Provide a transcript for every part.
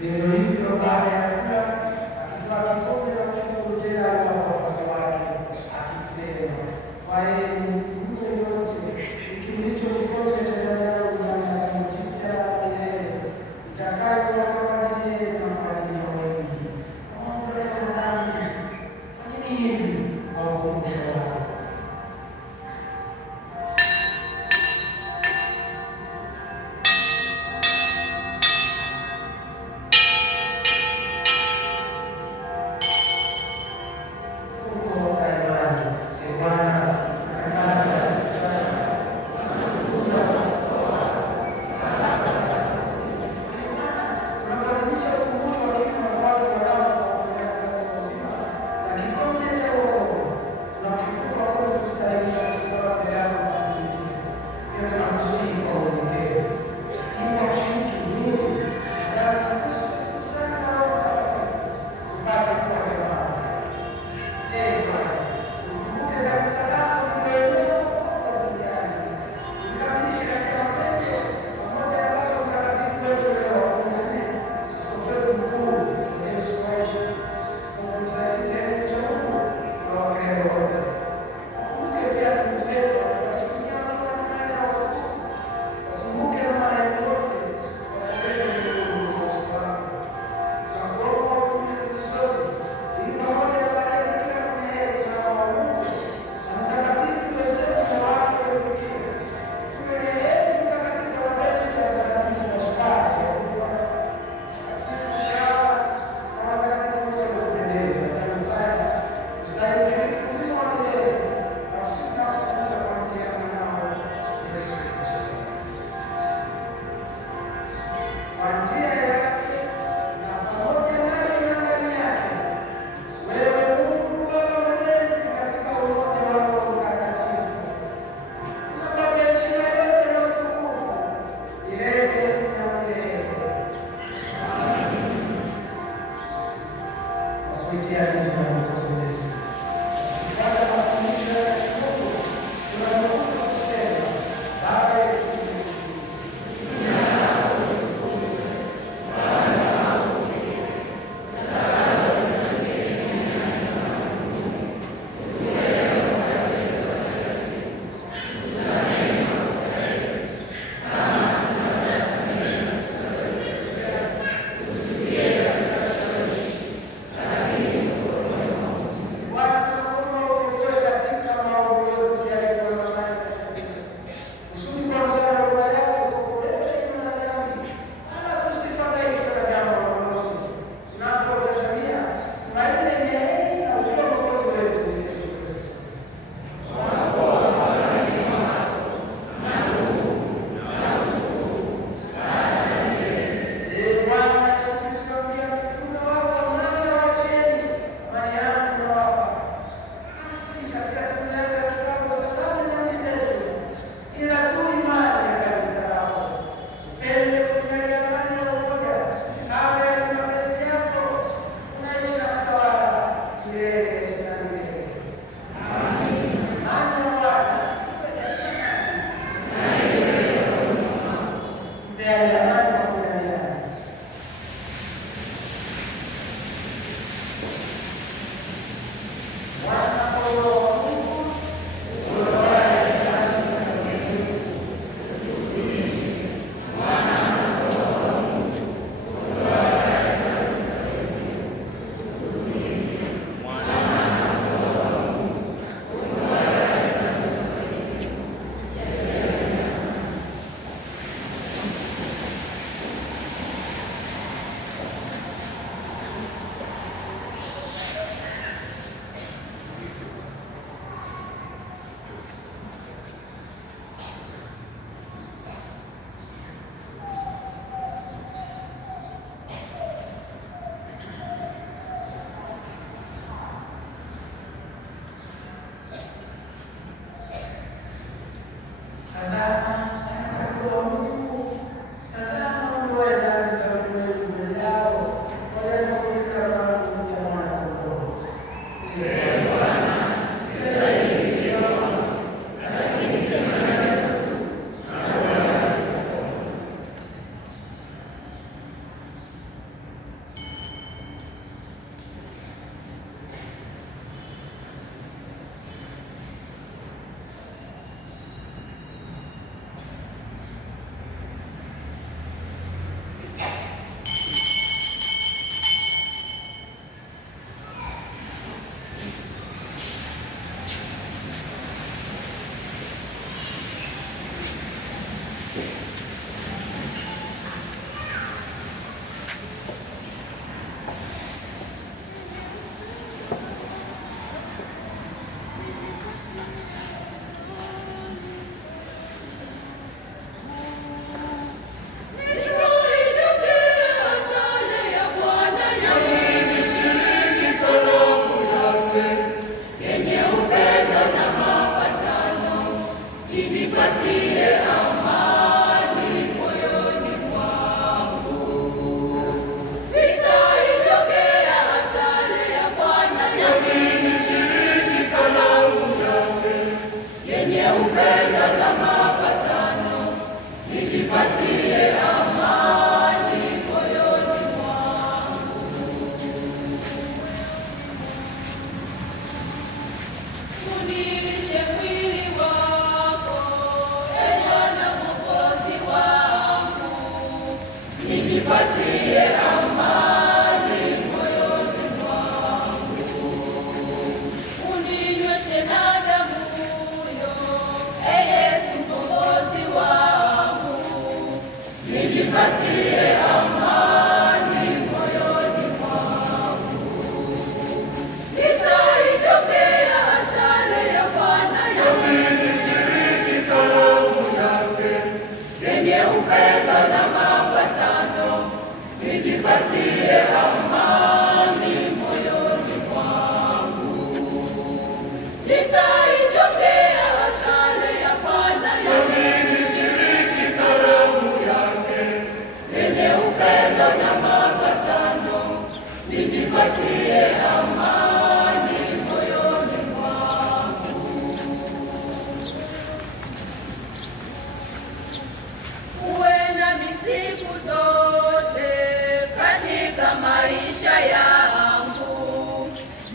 Neno hivyo baada ya kula akitoa kikombe na kushukuru tena kwa wafuasi wake akisema, twaeni mnywe nyote, hiki ndicho kikombe cha damu yangu ya agano jipya la milele, itakayomwagwa kwa ajili yenu na kwa ajili ya wengi kwa maondoleo ya dhambi. Fanyeni hivi kwa ukumbusho wangu.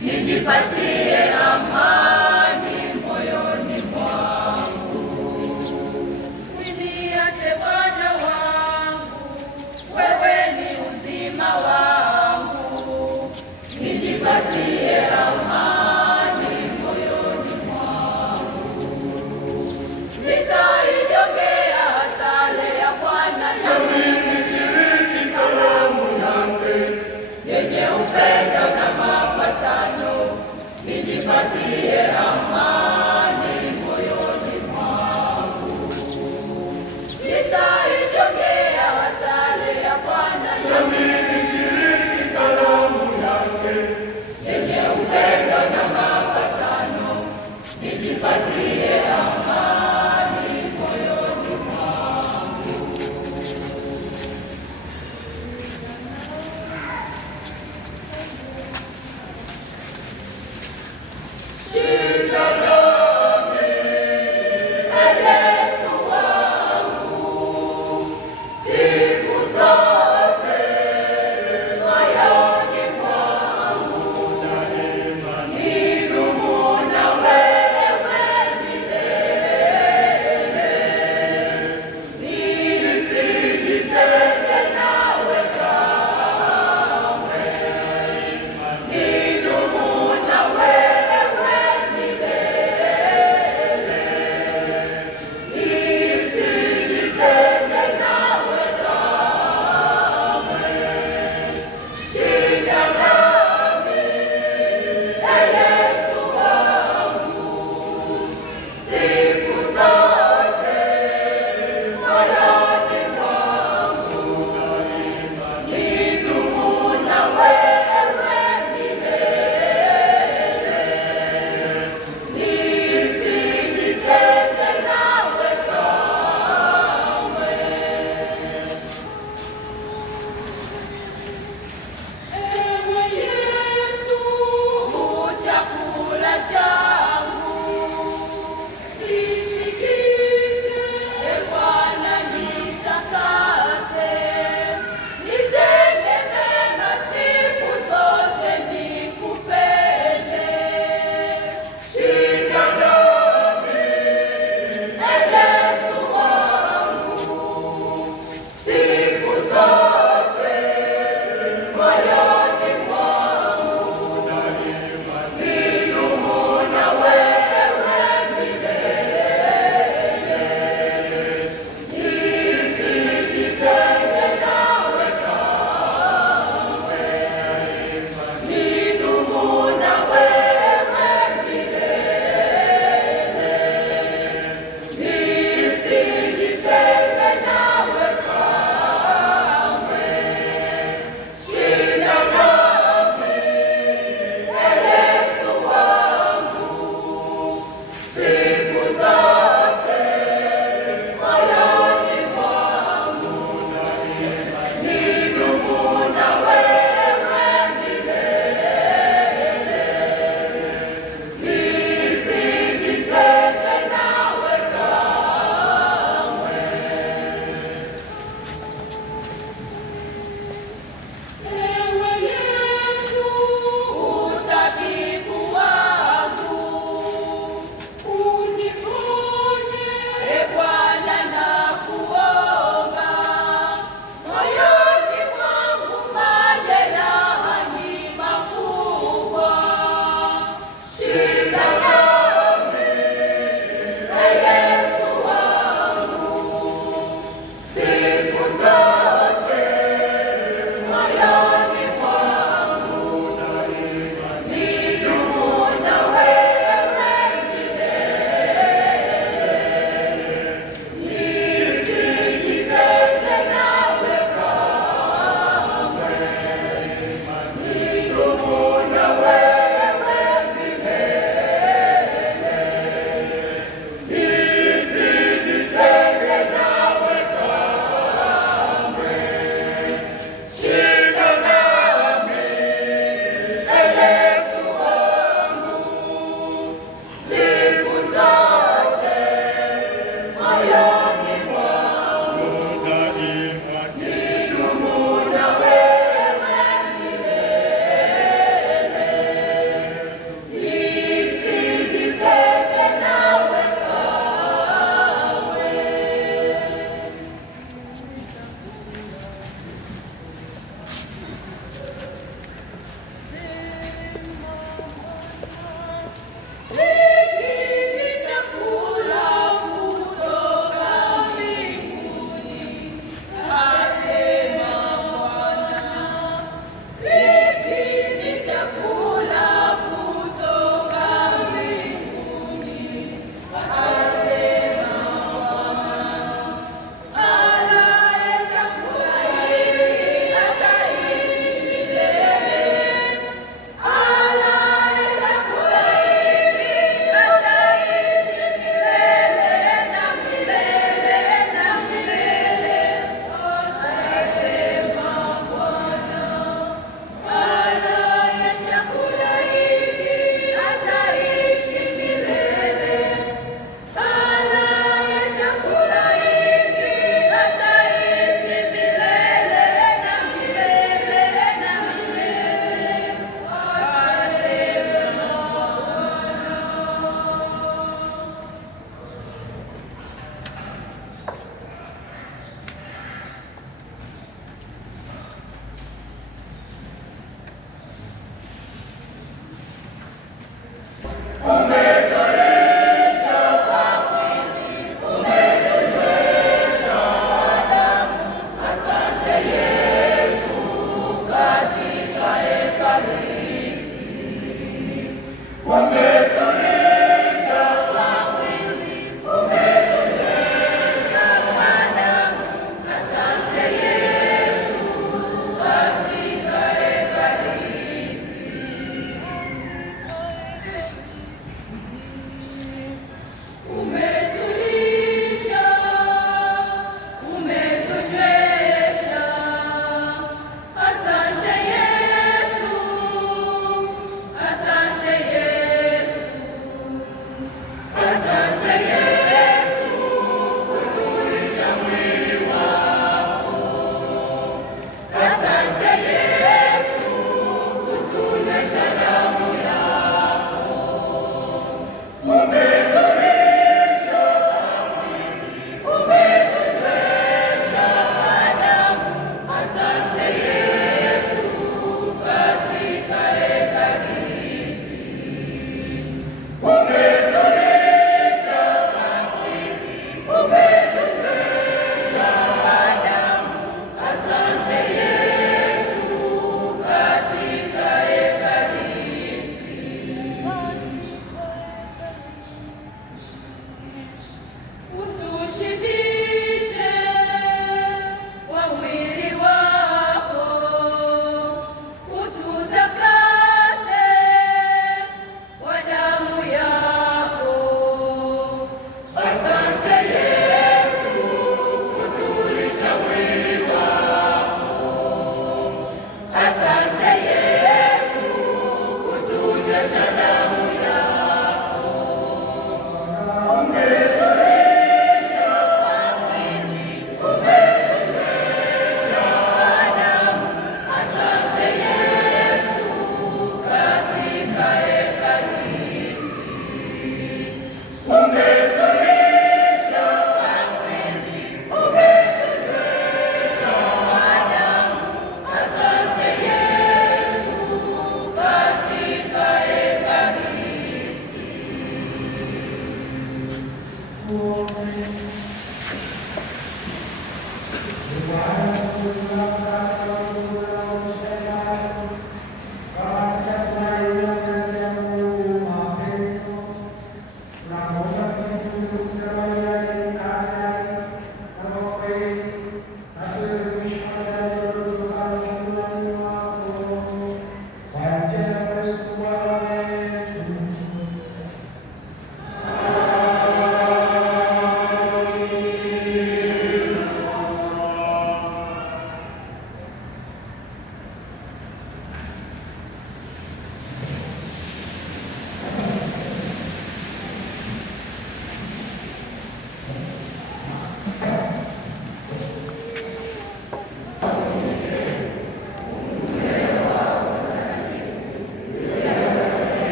nijipatie amani moyoni mwangu. Usiniache Bwana wangu, wewe ni uzima wangu, nijipatie amani moyoni mwangu. Nitaijongea hatari ya Bwana nami nishiriki karamu yake yenye upendo na mapatano, nijipatie amani moyoni mwangu. Nitaijongea hatari ya Bwana nami nishiriki karamu yake yenye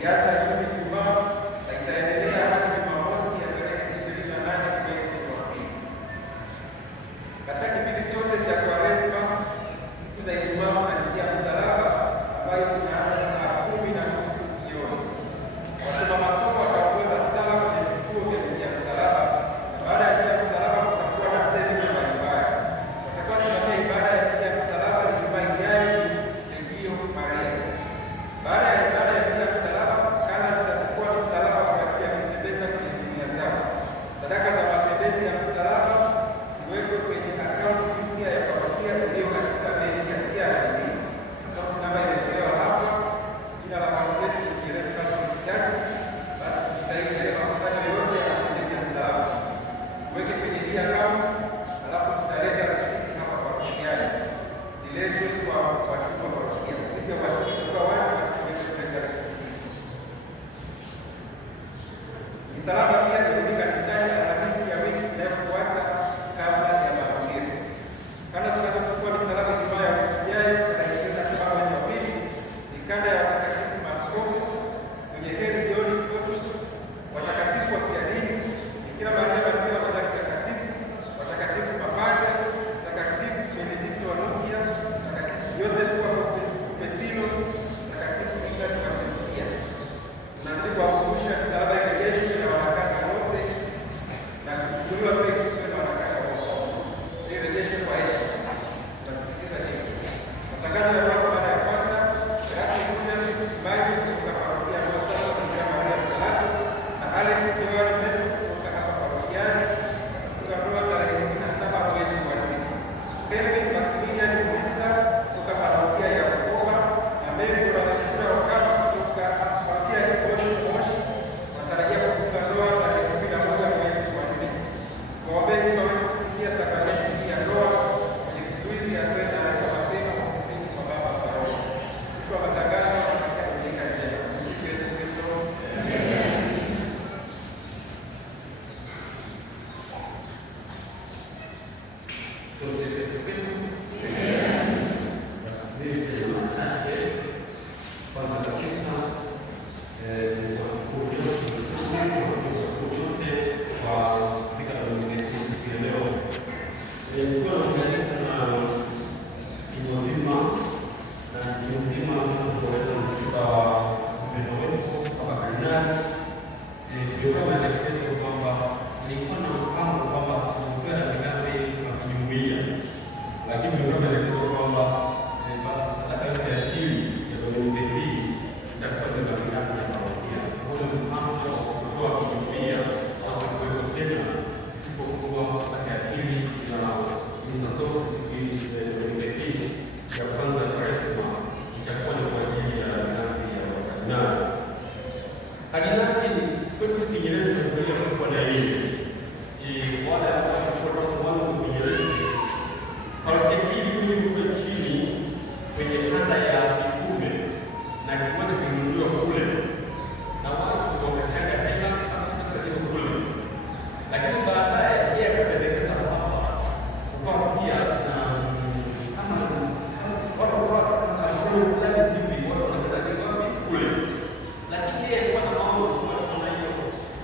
ilianza juzi Ijumaa na itaendelea hadi Jumamosi ya tarehe 28 mwezi wa pili. Katika kipindi chote cha Kwaresma, siku za Ijumaa na njia ya msalaba ambayo inaanza saa 10:30 jioni, wasoma masomo wataongoza sala kwenye vituo vya njia ya msalaba, na baada ya njia ya msalaba kutakuwa na semina mbalimbali. Watakaosimamia ibada ya njia ya msalaba Ijumaa ijayo ni Reggio Maria. Baada ya ibada ya njia ya msalaba, kanda zitachukua misalaba kwa ajili ya kutembeza kwenye dunia zao. Sadaka za matembezi ya msalaba ziwekwe kwenye akaunti mpya ya parokia iliyo katika benki ya CRDB. Akaunti namba imetolewa hapa, jina la akaunti yetu ni Kiingereza Catholic Church. Basi tujitahidi yale makusanyo yote ya matembezi ya msalaba tuweke kwenye hii akaunti, alafu tutaleta risiti hapa parokiani, ziletwe kwa wasibu wa parokia. Ofisi ya wasibu kwa wazi, basi tuweze kuleta risiti hizo. Misalaba pia irudi kanisani Alhamisi ya wiki inayofuata kabla ya mahubiri. Kanda zinazochukua misalaba Ijumaa ya wiki ijayo tarehe 27 mwezi wa pili ni kanda ya watakatifu maaskofu, mwenye heri Dionis Scotus, watakatifu wafiadini, Bikira Maria Malkia wa Mezari Mtakatifu, watakatifu mapadre, mtakatifu Benedikto wa Nursia, mtakatifu Yosefu wa Cupertino, mtakatifu Ignace wa Antiokia. Tunazidi kuwakumbusha misalaba irejeshwe na wanakaka wote na kuchukuliwa pia ichukue na wanakaka wote. Irejeshwe kwa heshima. Tunasisitiza hili. Matangazo ya mambo mara ya kwanza, Erastus Julius Mchimbaji kutoka parokia ya Mosala Bikira Maria Msalatu na Alex Joel Meso kutoka hapa parokiani kutoka ndoa tarehe 17 mwezi wa 4. Kelvin Maximilian Mulisa kutoka parokia ya Bukoba na Mary Bonaventura Wakama kutoka parokia ya Kibosho Moshi wanatarajia kufunga ndoa tarehe 11 mwezi wa 4. Waombeni waweze kufikia sakramenti hii ya ndoa kwenye kizuizi atoe taarifa mapema ofisini kwa baba paroko. Mwisho wa matangazo yanatakia kujenga njema. Msifu Yesu Kristo. Tumsifu Yesu Kristo. Kwanza kabisa washukuru yote kwa kufika kwenye siku ya leo. Nilikuwa naangalia na timu nzima kuweza kufika mpendo wetu kama kardinali. Nilikuwa naelekeza kwamba nilikuwa na mpango kwamba tukiwa na migambi na kijumuia, lakini nilikuwa naelekeza kwamba basi sadaka yote ya pili ya Dominika hii itakuwa ni migambi ya parokia. Kwa mpango wa kutoa kijumuia au kuweko tena isipokuwa sadaka ya pili ya misa zote siku ya Dominika hii ya kwanza ya Kwaresma itakuwa ni kwa ajili ya migambi ya wakardinali. Kardinali kwetu si Kiingereza tunasema kwa na hili. Wale ambao kutoka mwanzo wa Kiingereza parokia hii kule chini kwenye kanda ya mitume na kiwanja kimenunuliwa kule na watu wakachanga hela basi katika kule, lakini baadaye yeye akapendekeza hapa kwa pia na kama watu fulani hivi watu wanataka wapi kule, lakini yeye alikuwa na maono kwa hiyo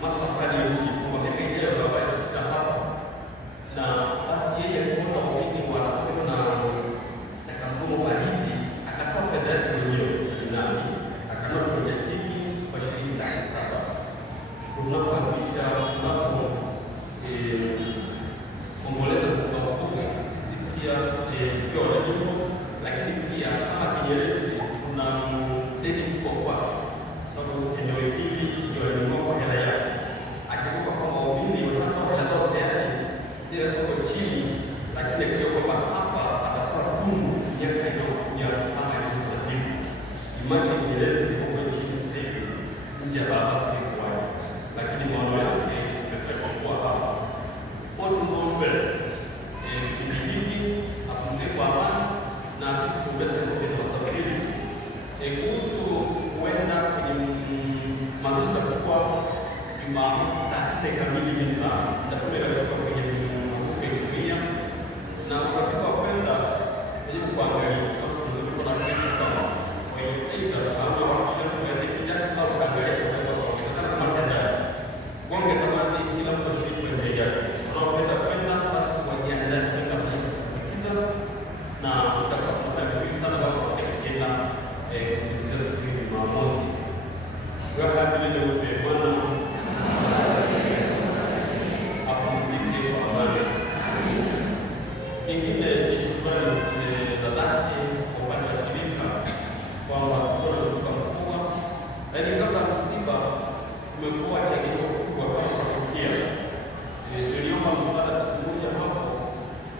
masafari hii kwa kile baba yetu hapa na basi yeye alikuwa wawili wanakwenda na kampuni baridi akatoa fedha yake mwenyewe nani akanua projekti hii kwa shilingi 7,000 tunapoanzisha kuomboleza msiba huu. Sisi pia tukiwa wajumbe, lakini pia kama Kinyerezi kuna deni kubwa kwake, sababu eneo hili ndio alinunua kwa hela yake, akikupa kama waumini wanatoa hela zao tayari ile soko chini, lakini pia kwamba hapa atakuwa tungu miaka inayokuja kama ilivyotabiri. Imani ya Kinyerezi iko chini zaidi nje ya baba kwa, lakini maono yake imefanya kuwa hapa kwa tuombe kipindi apumzike kwa amani na asikumbese kwa wasafiri. Kuhusu kuenda kwenye mazishi kwa Jumamosi saa 4 kamili misa itakuwa katika kwenye kuhudhuria na wakati wa kwenda ili kuangalia sababu tunaweza kuona kanisa. Kwa hiyo aidha kama watu wanataka Raha vile nyeupe, Bwana apumzike kwa amani. Ingine ni shukrani za dhati kwa upande wa shirika kwamba kuna msiba mkubwa, lakini kabla ya msiba umekuwa changamoto kubwa kama parokia. Tuliomba msaada siku moja hapo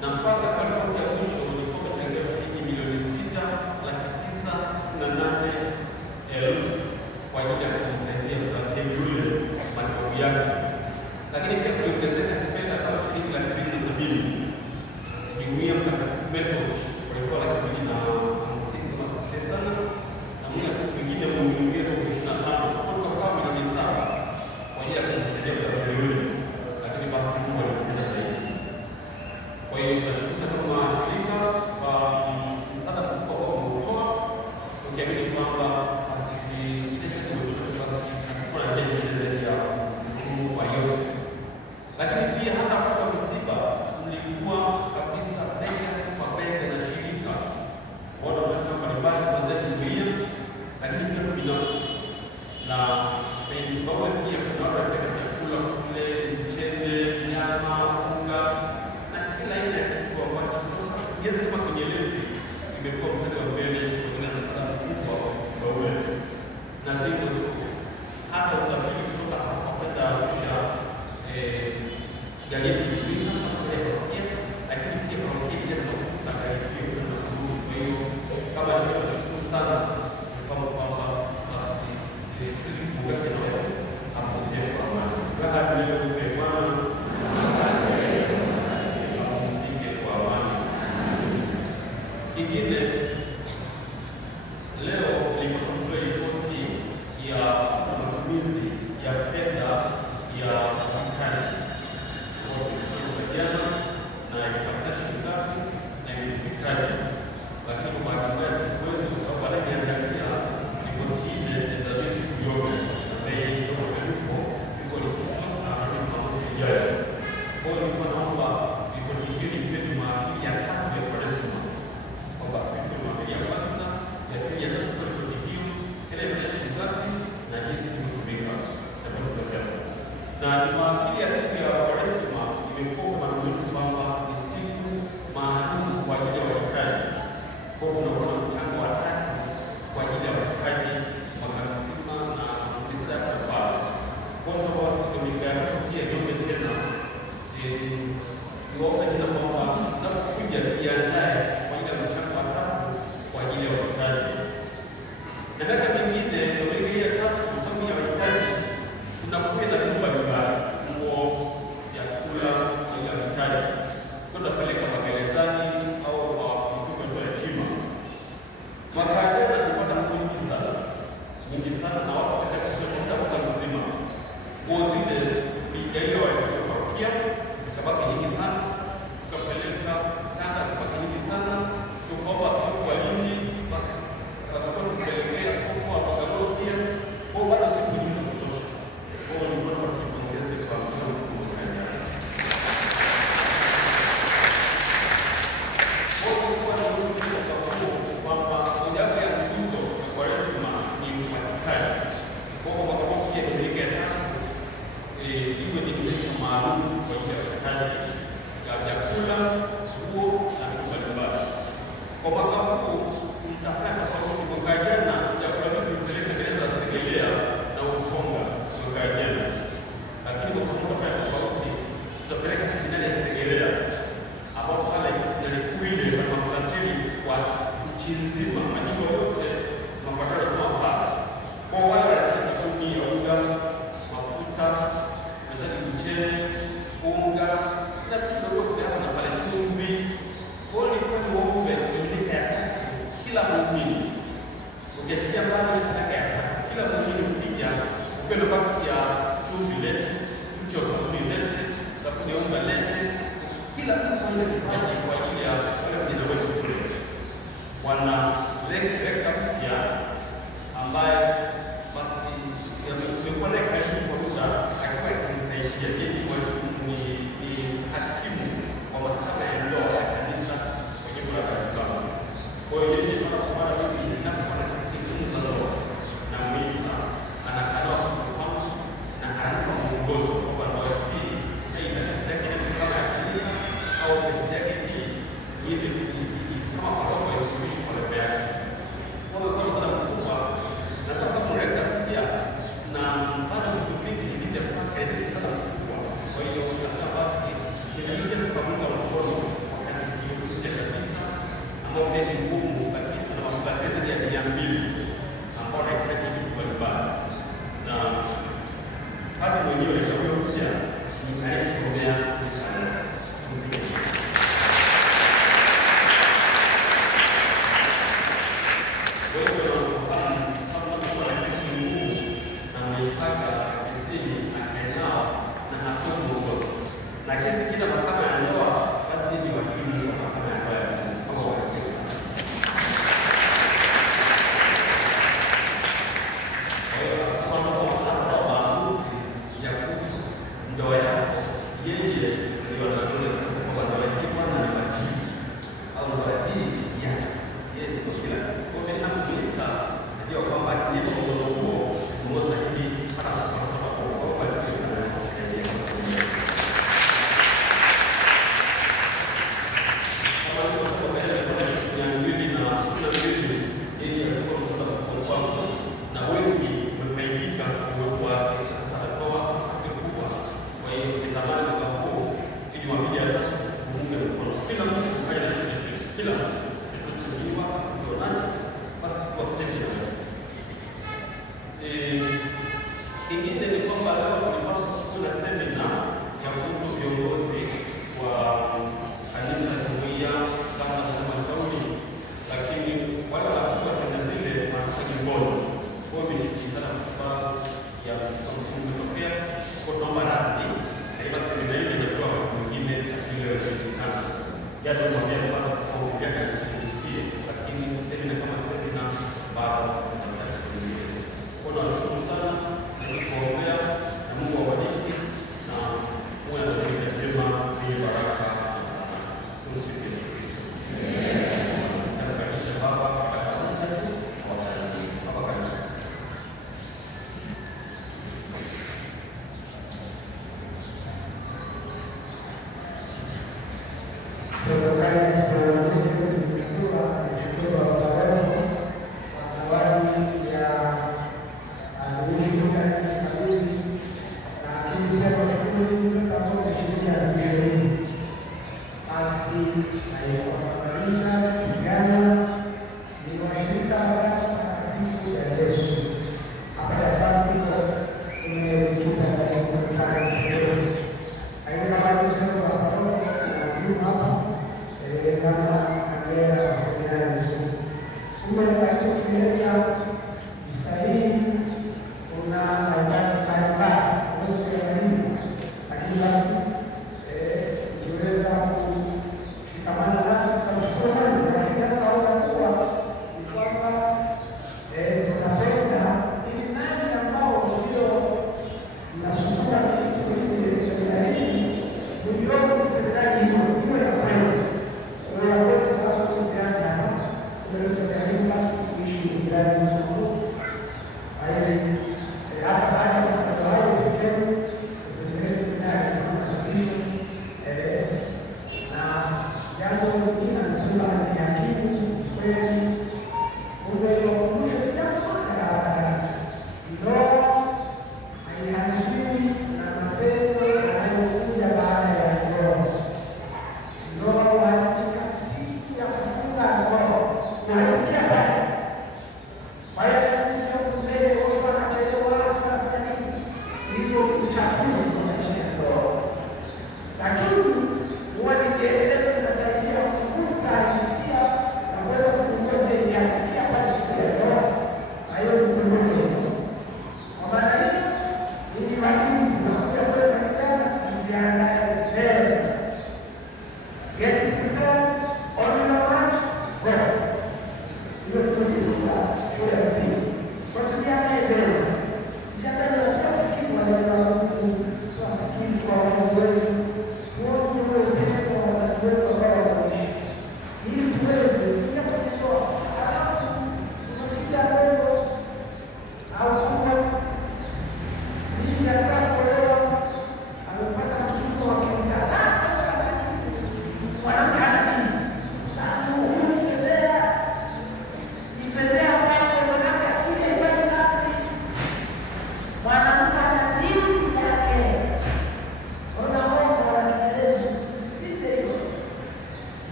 na mpaka ripoti ya mwisho ilikuwa imechangia shilingi milioni 6,998,000 kwa ajili ya kumsaidia Frateli yule matibabu yake, lakini pia kuongezeka kifedha kama shilingi 270,000. Jumuiya Mtakatifu Method walikuwa 250,000 kama sisi sana, na mwingine mwingine kwa 25 kutoka kwa milioni 7 kwa ajili ya kumsaidia Frateli yule, lakini basi Mungu alipenda zaidi. Kwa hiyo tunashukuru kama shirika kwa msaada mkubwa ambao umetoa, tukiamini kwamba basi kuna njia zaidi ya Mungu kwa yote. Lakini pia hata kwa msiba mlikuwa kabisa bega kwa bega na shirika watu wanatoka mbalimbali kuanzia jumuiya, lakini pia binafsi na msiba ule pia kuna watu wanataka chakula kule, mchele, nyama, unga na kila aina ya kitu ambacho kiweze kama kinyelezi imekuwa mstari wa mbele kutokana na msaada mkubwa wa msiba ule. Na ziko hata usafiri kutoka hapa kwenda Arusha gari kutumika kwa parokia, lakini pia parokia pia zinafuta gari hiyo na kurudi. Kwa hiyo kama tunashukuru sana kwa kwamba basi tulikumbuka na wewe hapo pia kwa amani. Raha leo kwa Bwana apumzike kwa amani. Kingine leo niliposoma ripoti ya matumizi ya fedha ya serikali jana na ikapata shilingi ngapi na ilifikaje, lakini kwa bahati mbaya sikuwezi kwa sababu anajiangalia ripoti ile ndio siku yote na bei ndio karibu iko ni kufuata na mambo yajayo. Kwa hiyo nilikuwa naomba ripoti hii ipewe mahali ya tatu ya Kwaresma, kwamba sisi mahali ya kwanza ya pili ya tatu kwa ripoti hiyo ile ile shilingi ngapi na jinsi imetumika na kwa na Jumapili ya pili ya Kwaresma imekuwa maalum kwamba ni siku maalum kwa ajili ya wachungaji. Kwa hiyo tunakuwa na mchango wa tatu kwa ajili ya wachungaji mwaka mzima na sadaka pale. Kwa hiyo kwa siku mingapi pia niombe tena niombe tena kwamba tunapokuja tujiandae kwa ajili ya mchango wa tatu kwa ajili ya wachungaji. Na dada mingine ndio ya tatu kwa sababu ya wachungaji tunakuwa na nyumba nyumbani, nguo, vyakula ya mtaji kwenda peleka magerezani au kwa watoto yatima. Mwaka jana tulipata nyingi sana na watu katika muda mzima. Nguo zile tuligaia watoto wa parokia zikabaki nyingi sana, tukapeleka kanda zikabaki nyingi sana, tukaomba watu walinzi basi tukasema tupelekea kwa Bagamoyo pia kwa bado siku nyingi za kutosha. Kwa hiyo ni watu wakiongeze kwa mfano kufanya kwamba mojawapo ya nguzo ya Kwaresma ni upatikanaji. Kwa hiyo mwaka huu pia Dominika ya tatu iwe ni kitu maalum kwa ajili ya upatikanaji ya vyakula, nguo na vitu mbalimbali. Kwa mwaka huu tutafanya tofauti. Mwaka jana vyakula vyetu tulipeleka gereza la Segerea na Ukonga mwaka jana, lakini kwa mwaka huu tofauti, tutapeleka seminari ya Segerea ambao pale seminari kuu ile kwa mafrateli wa nchi nzima, majimbo yote mafatara sawa pale. Kwa wale wanataka sabuni ya unga, mafuta, nadhani mchele, unga na vitu vyote hapa na pale, chumvi. Kwa hiyo ni kwa muombe Dominika ya tatu kila muumini, ukiachilia mbali sadaka ya tatu, kila muumini ukija upendo baki ya chumvi lete, mche wa sabuni lete, sabuni ya unga lete, kila mtu ana kipaji kwa ajili ya wale vijana wetu kule wanaweka mpya ambaye basi tumekuwa naye karibu kwa muda akiwa akinisaidia jeni kwa ni hakimu wa mahakama ya ndoa ya kanisa kwa jimbo la Dar es Salaam. Kwa hiyo yeye mara kwa mara mimi ninapokuwa na kesi za ndoa na mwita anakaa ya msimamo umetokea, kwa tunaomba radhi. Basi semina hii inakuwa wakati mwingine ile inawezekana. Japo mwambie mfano kwa kuongea na kusimulia, lakini semina kama semina bado tunataka siku nyingine. Kwa hiyo nashukuru sana na kuombea na Mungu awabariki na muwe na siku njema yenye baraka. Tumsifu Yesu Kristo. Karibisha baba atakapokuja wasaidie. Baba karibu. Hata